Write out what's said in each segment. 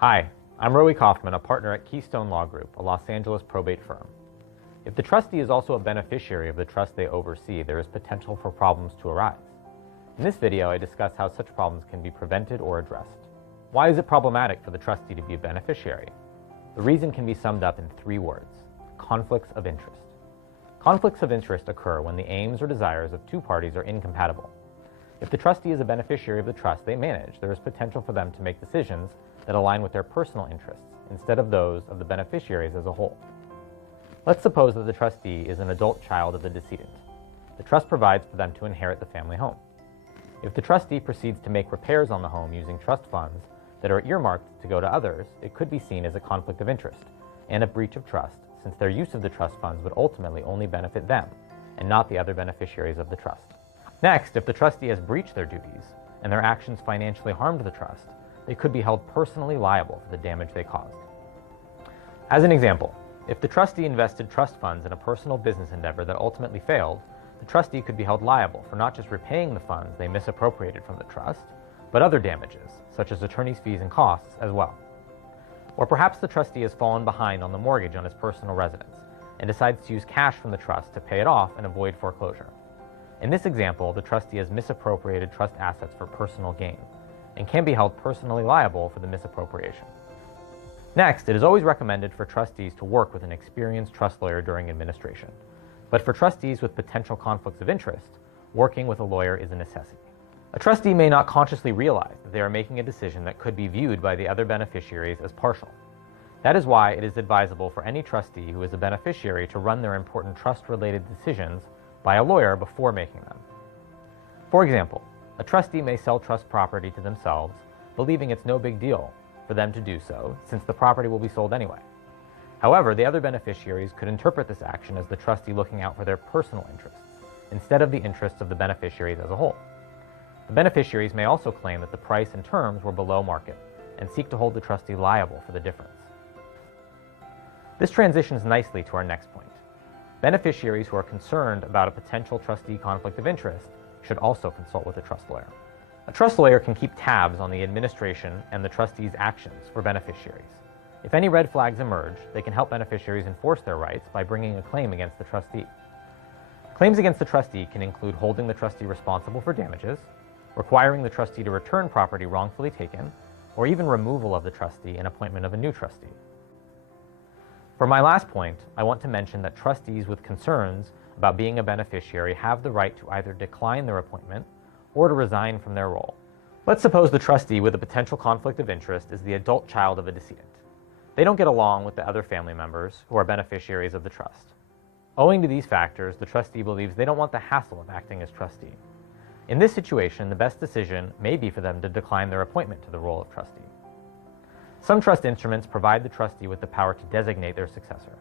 Hi, I'm Rowie Kaufman, a partner at Keystone Law Group, a Los Angeles probate firm. If the trustee is also a beneficiary of the trust they oversee, there is potential for problems to arise. In this video, I discuss how such problems can be prevented or addressed. Why is it problematic for the trustee to be a beneficiary? The reason can be summed up in 3 words: conflicts of interest. Conflicts of interest occur when the aims or desires of 2 parties are incompatible. If the trustee is a beneficiary of the trust they manage, there is potential for them to make decisions that align with their personal interests instead of those of the beneficiaries as a whole. Let's suppose that the trustee is an adult child of the decedent. The trust provides for them to inherit the family home. If the trustee proceeds to make repairs on the home using trust funds that are earmarked to go to others, it could be seen as a conflict of interest and a breach of trust, since their use of the trust funds would ultimately only benefit them and not the other beneficiaries of the trust. Next, if the trustee has breached their duties and their actions financially harmed the trust, they could be held personally liable for the damage they caused. As an example, if the trustee invested trust funds in a personal business endeavor that ultimately failed, the trustee could be held liable for not just repaying the funds they misappropriated from the trust, but other damages, such as attorney's fees and costs as well. Or perhaps the trustee has fallen behind on the mortgage on his personal residence and decides to use cash from the trust to pay it off and avoid foreclosure. In this example, the trustee has misappropriated trust assets for personal gain and can be held personally liable for the misappropriation. Next, it is always recommended for trustees to work with an experienced trust lawyer during administration. But for trustees with potential conflicts of interest, working with a lawyer is a necessity. A trustee may not consciously realize that they are making a decision that could be viewed by the other beneficiaries as partial. That is why it is advisable for any trustee who is a beneficiary to run their important trust-related decisions by a lawyer before making them. For example, a trustee may sell trust property to themselves, believing it's no big deal for them to do so, since the property will be sold anyway. However, the other beneficiaries could interpret this action as the trustee looking out for their personal interests, instead of the interests of the beneficiaries as a whole. The beneficiaries may also claim that the price and terms were below market, and seek to hold the trustee liable for the difference. This transitions nicely to our next point. Beneficiaries who are concerned about a potential trustee conflict of interest should also consult with a trust lawyer. A trust lawyer can keep tabs on the administration and the trustee's actions for beneficiaries. If any red flags emerge, they can help beneficiaries enforce their rights by bringing a claim against the trustee. Claims against the trustee can include holding the trustee responsible for damages, requiring the trustee to return property wrongfully taken, or even removal of the trustee and appointment of a new trustee. For my last point, I want to mention that trustees with concerns about being a beneficiary have the right to either decline their appointment or to resign from their role. Let's suppose the trustee with a potential conflict of interest is the adult child of a decedent. They don't get along with the other family members who are beneficiaries of the trust. Owing to these factors, the trustee believes they don't want the hassle of acting as trustee. In this situation, the best decision may be for them to decline their appointment to the role of trustee. Some trust instruments provide the trustee with the power to designate their successor.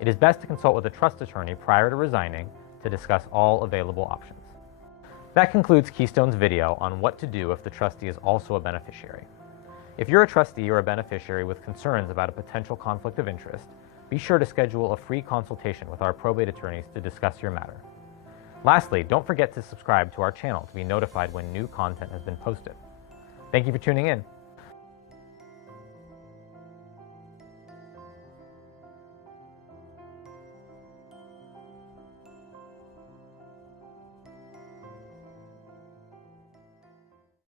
It is best to consult with a trust attorney prior to resigning to discuss all available options. That concludes Keystone's video on what to do if the trustee is also a beneficiary. If you're a trustee or a beneficiary with concerns about a potential conflict of interest, be sure to schedule a free consultation with our probate attorneys to discuss your matter. Lastly, don't forget to subscribe to our channel to be notified when new content has been posted. Thank you for tuning in.